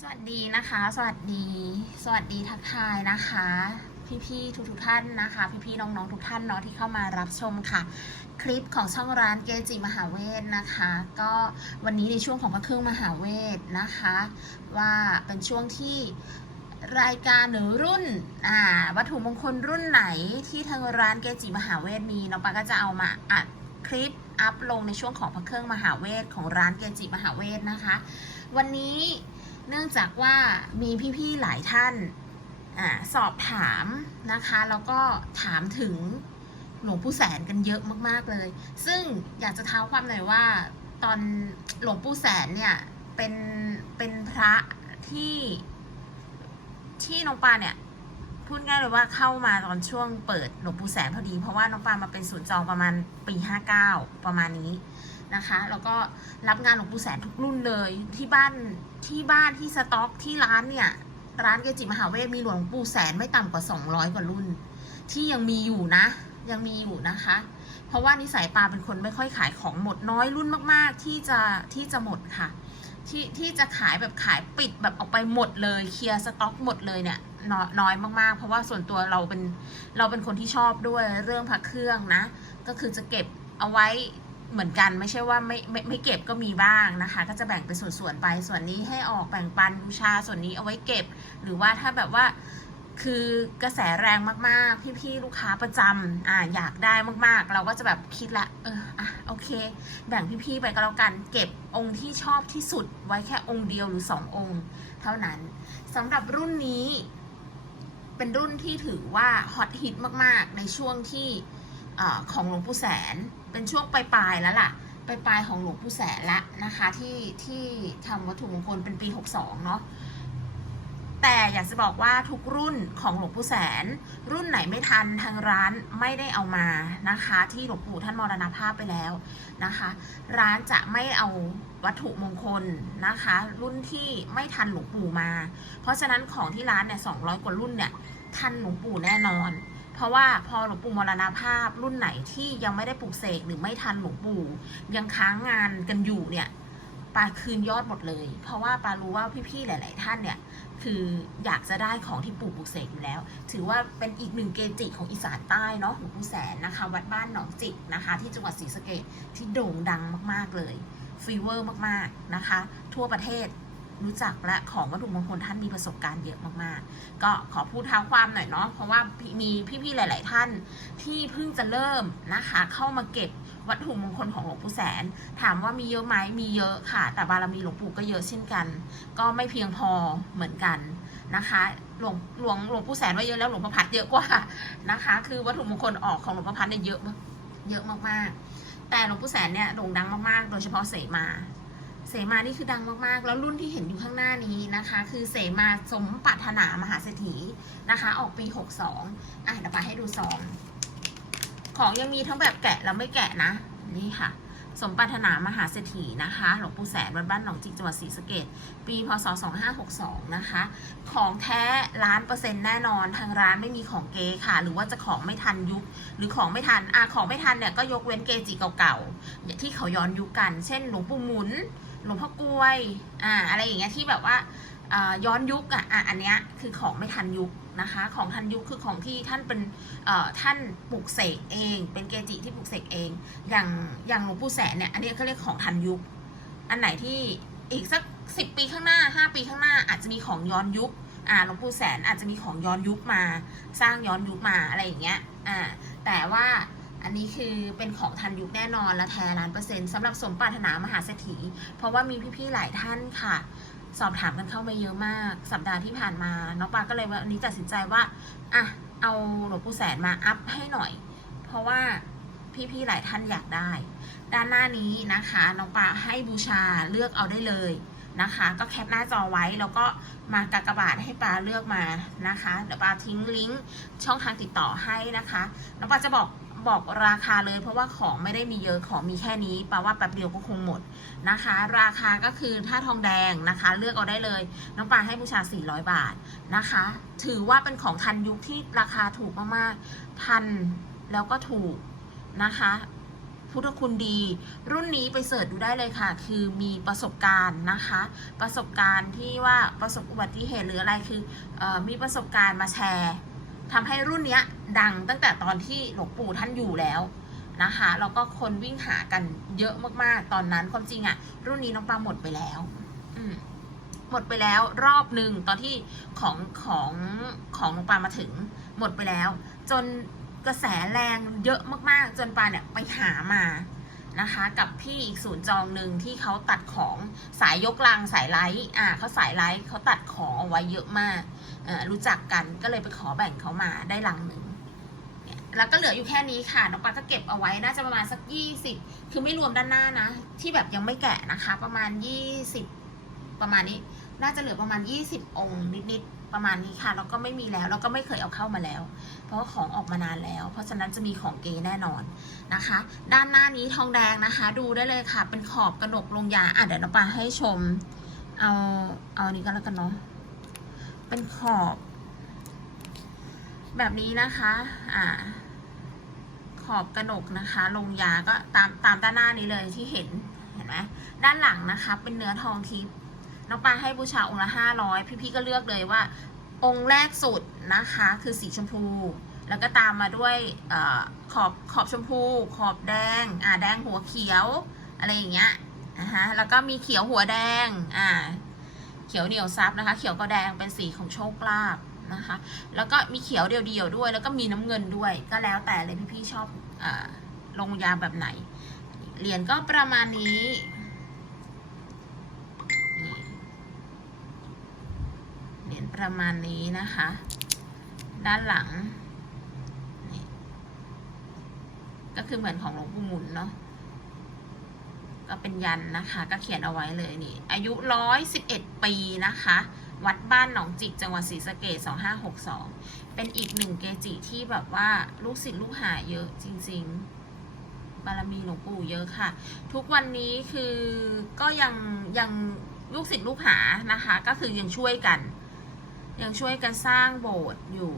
สวัสดีนะคะ สวัสดี สวัสดีทักทายนะคะ พี่ๆทุกทุกๆท่านนะคะ พี่ๆน้องๆทุกท่านเนาะที่เข้ามารับชมค่ะ คลิปของช่องร้านเกจิมหาเวทนะคะ ก็วันนี้ในช่วงของพระเครื่องมหาเวทนะคะ ว่าเป็นช่วงที่รายการหรือรุ่นอ่าวัตถุมงคลรุ่นไหนที่ทางร้านเกจิมหาเวทมีน้องปาก็จะเอามาอัดคลิปอัพลงในช่วงของพระเครื่องมหาเวทของร้านเกจิมหาเวทนะคะ วันนี้ เนื่องจากว่ามีพี่ๆหลายท่านอสอบถามนะคะแล้วก็ถามถึงหลวงปู่แสนกันเยอะมากๆเลย ซึ่งอยากจะเท้าความหน่อยว่าตอนหลวงปู่แสนเนี่ยเป็นเป็นพระที่ที่น้องปาเนี่ย พูดง่ายเลยว่าเข้ามาตอนช่วงเปิดหลวงปู่แสนพอดี เพราะว่าน้องปามาเป็นศูนย์จองประมาณปี 59 ประมาณนี้นะคะ แล้วก็รับงานหลวงปู่แสนทุกรุ่นเลยที่บ้านที่บ้านที่สต็อกที่ร้านเนี่ยร้านเกจิมหาเวทมีหลวงปู่แสนไม่ต่ำกว่า 200 กว่ารุ่น ที่ยังมีอยู่นะ ยังมีอยู่นะคะ เพราะว่านิสัยปาเป็นคนไม่ค่อยขายของหมดน้อยรุ่นมาก ๆ ที่จะที่จะหมดค่ะ ที่ที่จะขายแบบขายปิดแบบออกไปหมดเลยเคลียร์สต็อกหมดเลยเนี่ยน้อยน้อยมากๆ เพราะว่าส่วนตัวเราเป็นเราเป็นคนที่ชอบด้วยเรื่องพระเครื่องนะ ก็คือจะเก็บเอาไว้เหมือนกันไม่ใช่ว่าไม่ไม่ไม่เก็บก็มีบ้างนะคะ ก็จะแบ่งเป็นส่วนๆไปส่วนนี้ให้ออกแบ่งปันบูชาส่วนนี้เอาไว้เก็บ หรือว่าถ้าแบบว่าคือกระแสแรงมากๆ พี่ๆลูกค้าประจำอ่าอยากได้มากๆ เราก็จะแบบคิดละเอออะ โอเค แบ่งพี่ๆไปก็แล้วกัน เก็บองค์ที่ชอบที่สุดไว้แค่องค์เดียวหรือสององค์ เท่านั้นสำหรับรุ่นนี้ เป็นรุ่นที่ถือว่าฮอตฮิตมากๆ ในช่วงที่อของหลวงปู่แสน เป็นช่วงปลายๆแล้วล่ะปลายๆของหลวงปู่แสนละนะคะที่ที่ทำวัตถุมงคลเป็นปี 62 เนาะ แต่อยากจะบอกว่าทุกรุ่นของหลวงปู่แสน รุ่นไหนไม่ทันทางร้านไม่ได้เอามานะคะ ที่หลวงปู่ท่านมรณภาพไปแล้วนะคะ ร้านจะไม่เอาวัตถุมงคลนะคะ รุ่นที่ไม่ทันหลวงปู่มา เพราะฉะนั้นของที่ร้านเนี่ย200กว่ารุ่นเนี่ยทันหลวงปู่แน่นอน เพราะว่าพอหลวงปู่มรณภาพรุ่นไหนที่ยังไม่ได้ปลูกเสกหรือไม่ทันหลวงปู่ยังค้างงานกันอยู่เนี่ยปาคืนยอดหมดเลย เพราะว่าปารู้ว่าพี่ๆหลาย ๆ ท่านเนี่ย คืออยากจะได้ของที่ปู่ปลูกเสกอยู่แล้ว ถือว่าเป็นอีกหนึ่งเกจิของอีสานใต้เนาะหลวงปู่แสนนะคะ วัดบ้านหนองจิกนะคะ ที่จังหวัดศรีสะเกษที่โด่งดังมากๆเลยฟีเวอร์มากๆนะคะ ทั่วประเทศ รู้จักและของวัตถุมงคลท่านมีประสบการณ์เยอะมากๆ ก็ขอพูดเท้าความหน่อยเนาะเพราะว่ามีพี่ๆหลาย ๆ ท่านที่เพิ่งจะเริ่มนะคะ เข้ามาเก็บวัตถุมงคลของหลวงปู่แสน ถามว่ามีเยอะไหมมีเยอะค่ะ แต่บารมีหลวงปู่ก็เยอะเช่นกัน ก็ไม่เพียงพอเหมือนกันนะคะหลวงหลวงหลวงปู่แสนว่าเยอะแล้วหลวงพ่อพัดเยอะกว่านะคะ คือวัตถุมงคลออกของหลวงพ่อพัดเนี่ยเยอะมากเยอะมากๆ แต่หลวงปู่แสนเนี่ยโด่งดังมากๆ โดยเฉพาะเสมา เสมานี่คือดังมากๆ แล้วรุ่นที่เห็นอยู่ข้างหน้านี้นะคะ คือเสมาสมปรารถนามหาเศรษฐีนะคะ ออกปี 62อะเดี๋ยวไปให้ดูซองของยังมีทั้งแบบแกะแล้วไม่แกะนะ นี่ค่ะ สมปรารถนามหาเศรษฐีนะคะ หลวงปู่แสนวัดบ้านหนองจิกจังหวัดศรีสะเกดปีพศ 2562 นะคะ ของแท้ล้านเปอร์เซ็นต์แน่นอนทางร้านไม่มีของเก๊ค่ะ หรือว่าจะของไม่ทันยุค หรือของไม่ทันอะของไม่ทันเนี่ยก็ยกเว้นเกจิเก่าๆเนี่ยที่เขาย้อนยุคกัน เช่นหลวงปู่หมุน หลวงพ่อกล้วยอ่าอะไรอย่างเงี้ยที่แบบว่าย้อนยุคอะอันเนี้ยคือของไม่ทันยุคนะคะ ของทันยุคคือของที่ท่านเป็นท่านปลูกเสกเอง เป็นเกจิที่ปลูกเสกเอง อย่างอย่างหลวงปู่แสนเนี่ยอันนี้เขาเรียกของทันยุค อันไหนที่อีกสักสิบปีข้างหน้าห้าปีข้างหน้าอาจจะมีของย้อนยุคอ่าหลวงปู่แสนอาจจะมีของย้อนยุคมา สร้างย้อนยุคมาอะไรอย่างเงี้ยอ่าแต่ว่า อันนี้คือเป็นของทันยุคแน่นอนและแท้ล้านเปอร์เซ็นต์สำหรับสมปรารถนามหาเศรษฐี เพราะว่ามีพี่ๆหลายท่านค่ะ สอบถามกันเข้ามาเยอะมาก สัปดาห์ที่ผ่านมาน้องปาก็เลยวันนี้ตัดสินใจว่าอะเอาหลวงปู่แสนมาอัพให้หน่อย เพราะว่าพี่ๆหลายท่านอยากได้ ด้านหน้านี้นะคะน้องปาให้บูชาเลือกเอาได้เลยนะคะ ก็แคปหน้าจอไว้แล้วก็มากากบาทให้ปาเลือกมานะคะ เดี๋ยวปาทิ้งลิงก์ช่องทางติดต่อให้นะคะ น้องปาจะบอก บอกราคาเลยเพราะว่าของไม่ได้มีเยอะของมีแค่นี้แปาว่าแป๊บเดียวก็คงหมดนะคะ ราคาก็คือถ้าทองแดงนะคะ เลือกเอาได้เลย น้องปลาให้บูชา 400 บาทนะคะ ถือว่าเป็นของทันยุคที่ราคาถูกมากๆ ทันแล้วก็ถูกนะคะพุทธคุณดี รุ่นนี้ไปเสิร์ชดูได้เลยค่ะ คือมีประสบการณ์นะคะ ประสบการณ์ที่ว่าประสบอุบัติเหตุหรืออะไรคือออมีประสบการณ์มาแชร์ ทำให้รุ่นเนี้ยดังตั้งแต่ตอนที่หลวงปู่ท่านอยู่แล้วนะคะแล้วก็คนวิ่งหากันเยอะมากๆ ตอนนั้นความจริงอะรุ่นนี้น้องปลาหมดไปแล้ว อืมหมดไปแล้วรอบหนึ่งตอนที่ของของของน้องปลามาถึง หมดไปแล้ว จนกระแสแรงเยอะมากๆ จนปลาเนี่ยไปหามา นะคะ กับพี่อีกศูนย์จองหนึ่งที่เขาตัดของสายยกลังสายไลท์อ่าเขาสายไลท์เขาตัดของเอาไว้เยอะมากอ่อรู้จักกันก็เลยไปขอแบ่งเขามาได้ลังหนึ่งแล้วก็เหลืออยู่แค่นี้ค่ะ น้องปาก็เก็บเอาไว้น่าจะประมาณสักยี่สิบคือไม่รวมด้านหน้านะ ที่แบบยังไม่แกะนะคะ ประมาณยี่สิบประมาณนี้ น่าจะเหลือประมาณ20องค์นิดๆประมาณนี้ค่ะ แล้วก็ไม่มีแล้ว แล้วก็ไม่เคยเอาเข้ามาแล้ว เพราะของออกมานานแล้ว เพราะฉะนั้นจะมีของเก๋แน่นอนนะคะ ด้านหน้านี้ทองแดงนะคะ ดูได้เลยค่ะ เป็นขอบกระหนกลงยาอะเดี๋ยวน้องปาให้ชม เอาเอานี้ก็แล้วกันเนาะเป็นขอบ แบบนี้นะคะ อ่า ขอบกระหนกนะคะ ลงยาก็ตามตามด้านหน้านี้เลยที่เห็นเห็นไหมด้านหลังนะคะ เป็นเนื้อทองทิพย์น้องปาให้บูชาองค์ละห้าร้อยพี่ๆก็เลือกเลยว่า องค์แรกสุดนะคะ คือสีชมพู แล้วก็ตามมาด้วยอขอบขอบชมพู ขอบแดง อ่าแดงหัวเขียว อะไรอย่างเงี้ยนะคะแล้วก็มีเขียวหัวแดง อ่า เขียวเหนียวซับนะคะ เขียวกับแดงเป็นสีของโชคลาภนะคะ แล้วก็มีเขียวเดียวๆด้วย แล้วก็มีน้ำเงินด้วย ก็แล้วแต่เลยพี่ๆชอบอลงยาแบบไหน เหรียญก็ประมาณนี้ เหรียญ ประมาณนี้นะคะ ด้านหลังก็คือเหมือนของหลวงปู่หมุนเนาะก็เป็นยันนะคะ ก็เขียนเอาไว้เลยนี่ อายุร้อยสิบเอ็ดปีนะคะ วัดบ้านหนองจิกจังหวัดศรีสะเกดสองห้าหกสองเป็นอีกหนึ่งเกจิที่แบบว่าลูกศิษย์ลูกหาเยอะจริง ๆ บารมีหลวงปู่เยอะค่ะ ทุกวันนี้คือก็ยังยังลูกศิษย์ลูกหานะคะ ก็คือยังช่วยกัน ยังช่วยกันสร้างโบสถ์อยู่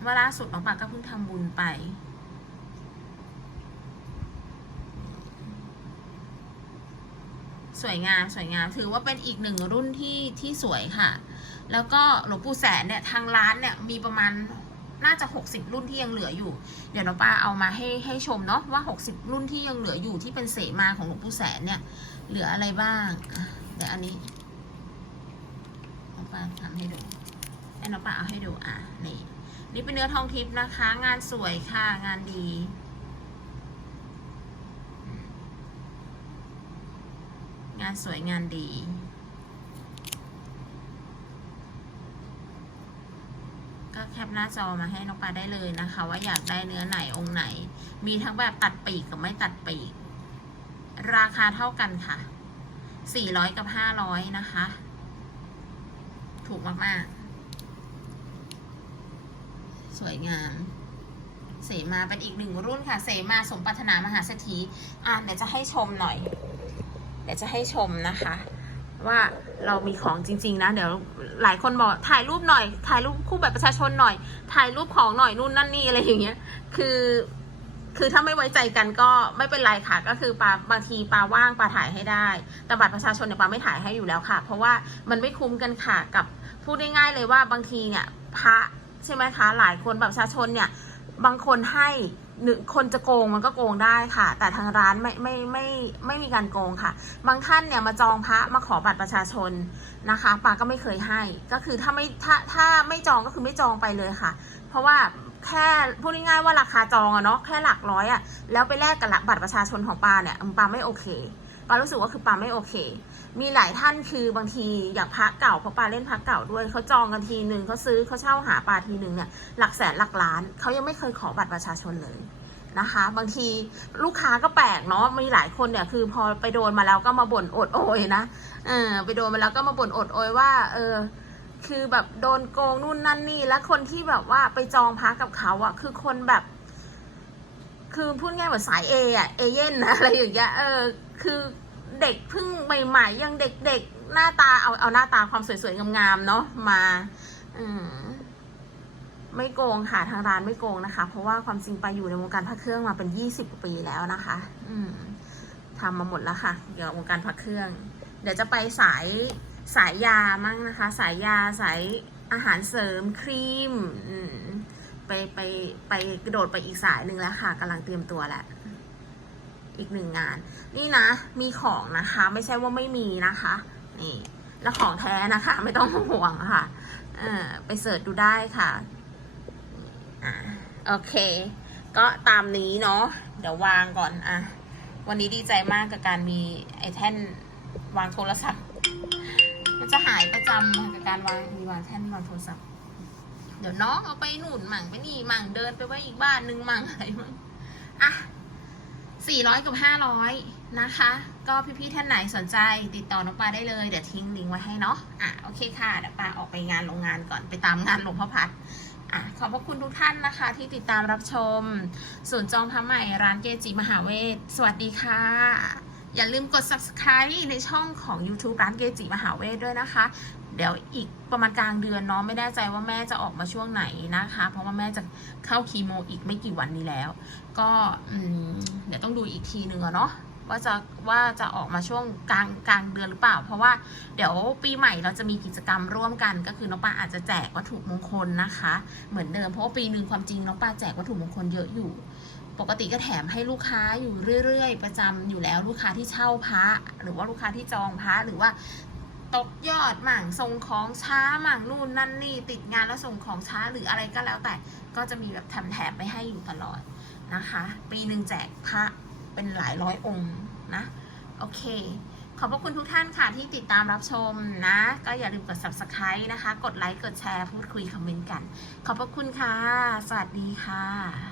เมื่อล่าสุดน้องปากก็เพิ่งทำบุญไป สวยงามสวยงามถือว่าเป็นอีกหนึ่งรุ่นที่ที่สวยค่ะ แล้วก็หลวงปู่แสนเนี่ยทางร้านเนี่ยมีประมาณน่าจะ 60 รุ่นที่ยังเหลืออยู่ เดี๋ยวน้องป้าเอามาให้ให้ชมเนาะว่า 60 รุ่นที่ยังเหลืออยู่ที่เป็นเสมาของหลวงปู่แสนเนี่ยเหลืออะไรบ้างเดี๋ยวอันนี้ น้องปลาทำให้ดูให้น้องปลาเอาให้ดูอะนี่นี่เป็นเนื้อทองทิพย์นะคะ งานสวยค่ะ งานดี งานสวยงานดีก็แคปหน้าจอมาให้น้องปลาได้เลยนะคะ ว่าอยากได้เนื้อไหนองค์ไหน มีทั้งแบบตัดปีกกับไม่ตัดปีก ราคาเท่ากันค่ะ 400 กับ 500 นะคะ ถูกมากๆ สวยงามเสมาเป็นอีกหนึ่งรุ่นค่ะ เสมาสมปรารถนามหาเศรษฐีอะเดี๋ยวจะให้ชมหน่อย เดี๋ยวจะให้ชมนะคะ ว่าเรามีของจริง ๆ นะ เดี๋ยวหลายคนบอกถ่ายรูปหน่อย ถ่ายรูปคู่แบบประชาชนหน่อย ถ่ายรูปของหน่อยนู่นนั่นนี่อะไรอย่างเงี้ย คือ คือถ้าไม่ไว้ใจกันก็ไม่เป็นไรค่ะ ก็คือปาบางทีปาว่างปาถ่ายให้ได้ แต่บัตรประชาชนเนี่ยปาไม่ถ่ายให้อยู่แล้วค่ะ เพราะว่ามันไม่คุ้มกันค่ะกับพูดง่ายๆเลยว่าบางทีเนี่ยพระใช่ไหมคะ หลายคนบัตรประชาชนเนี่ยบางคนให้หนึ่งคนจะโกงมันก็โกงได้ค่ะ แต่ทางร้านไม่ไม่ไม่ไม่มีการโกงค่ะ บางท่านเนี่ยมาจองพระมาขอบัตรประชาชนนะคะปาก็ไม่เคยให้ ก็คือถ้าไม่ถ้าถ้าไม่จองก็คือไม่จองไปเลยค่ะ เพราะว่า แค่พูดง่ายๆว่าราคาจองอะเนาะแค่หลักร้อยอะแล้วไปแลกกับบัตรประชาชนของปาเนี่ยปาไม่โอเคปารู้สึกว่าคือปาไม่โอเค มีหลายท่านคือบางทีอย่างพระเก่าเพราะปาเล่นพระเก่าด้วยเขาจองกันทีหนึ่งเขาซื้อเขาเช่าหาปาทีหนึ่งเนี่ยหลักแสนหลักล้านเขายังไม่เคยขอบัตรประชาชนเลยนะคะ บางทีลูกค้าก็แปลกเนาะมีหลายคนเนี่ยคือพอไปโดนมาแล้วก็มาบ่นอดโอยนะเออไปโดนมาแล้วก็มาบ่นอดโอยว่าเออ คือแบบโดนโกงนู่นนั่นนี่ แล้วคนที่แบบว่าไปจองพักกับเขาอะคือคนแบบ คือพูดง่ายเหมือนสายเออะเอเย่นนะอะไรอย่างเงี้ยเออ คือเด็กเพิ่งใหม่ๆยังเด็กๆหน้าตาเอาเอาหน้าตาความสวยๆงามๆเนาะมาอืมไม่โกงค่ะทางร้านไม่โกงนะคะ เพราะว่าความจริงไปอยู่ในวงการพระเครื่องมาเป็น20กว่าปีแล้วนะคะ อืมทำมาหมดแล้วค่ะเกี่ยวกับวงการพระเครื่อง เดี๋ยวจะไปสาย สายยามั่งนะคะ สายยาสายอาหารเสริมครีมไปไปไปกระโดดไปอีกสายหนึ่งแล้วค่ะกำลังเตรียมตัวแหล้วอีกหนึ่งงาน นี่นะ มีของนะคะ ไม่ใช่ว่าไม่มีนะคะ นี่ แล้วของแท้นะคะ ไม่ต้องห่วงค่ะ เออไปเสิร์ชดูได้ค่ะอ่าโอเค ก็ตามนี้เนาะเดี๋ยววางก่อนอะวันนี้ดีใจมากกับการมีไอ้แท่นวางโทรศัพท์ มันจะหายประจำกับการวางมีวางแท่นวางโทรศัพท์ เดี๋ยวน้องเอาไปหนุนหมั่งไปนี่หมั่งเดินไปไว้อีกบ้านนึงหมั่งอะไรมั่งอะ400กับ500นะคะ ก็พี่ๆท่านไหนสนใจติดต่อน้องปลาได้เลย เดี๋ยวทิ้งลิงก์ไว้ให้เนาะอะโอเคค่ะเดี๋ยวปลาออกไปงานโรงงานก่อนไปตามงานหลวงพ่อพัดอะขอบพระคุณทุกท่านนะคะ ที่ติดตามรับชม ศูนย์จองพระใหม่ร้านเกจิมหาเวทสวัสดีค่ะ อย่าลืมกด subscribe ในช่องของ YouTube ร้านเกจิมหาเวทด้วยนะคะ เดี๋ยวอีกประมาณกลางเดือนเนาะไม่แน่ใจว่าแม่จะออกมาช่วงไหนนะคะ เพราะว่าแม่จะเข้าคีโมอีกไม่กี่วันนี้แล้ว ก็เดี๋ยวต้องดูอีกทีหนึ่งอะเนาะว่าจะว่าจะออกมาช่วงกลางกลางเดือนหรือเปล่า เพราะว่าเดี๋ยวปีใหม่เราจะมีกิจกรรมร่วมกันก็คือน้องปาอาจจะแจกวัตถุมงคลนะคะ เหมือนเดิมเพราะว่าปีหนึ่งความจริงน้องปาแจกวัตถุมงคลเยอะอยู่ ปกติก็แถมให้ลูกค้าอยู่เรื่อย ๆ ประจำอยู่แล้วลูกค้าที่เช่าพระหรือว่าลูกค้าที่จองพระหรือว่าตกยอดหมั่งส่งของช้าหมั่งนู่นนั่นนี่ติดงานแล้วส่งของช้าหรืออะไรก็แล้วแต่ก็จะมีแบบแถมไปให้อยู่ตลอดนะคะ ปีหนึ่งแจกพระเป็นหลายร้อยองค์นะโอเค ขอบพระคุณทุกท่านค่ะที่ติดตามรับชมนะ ก็อย่าลืมกด subscribe นะคะ กดไลค์กดแชร์พูดคุยคอมเมนต์กัน ขอบพระคุณค่ะ สวัสดีค่ะ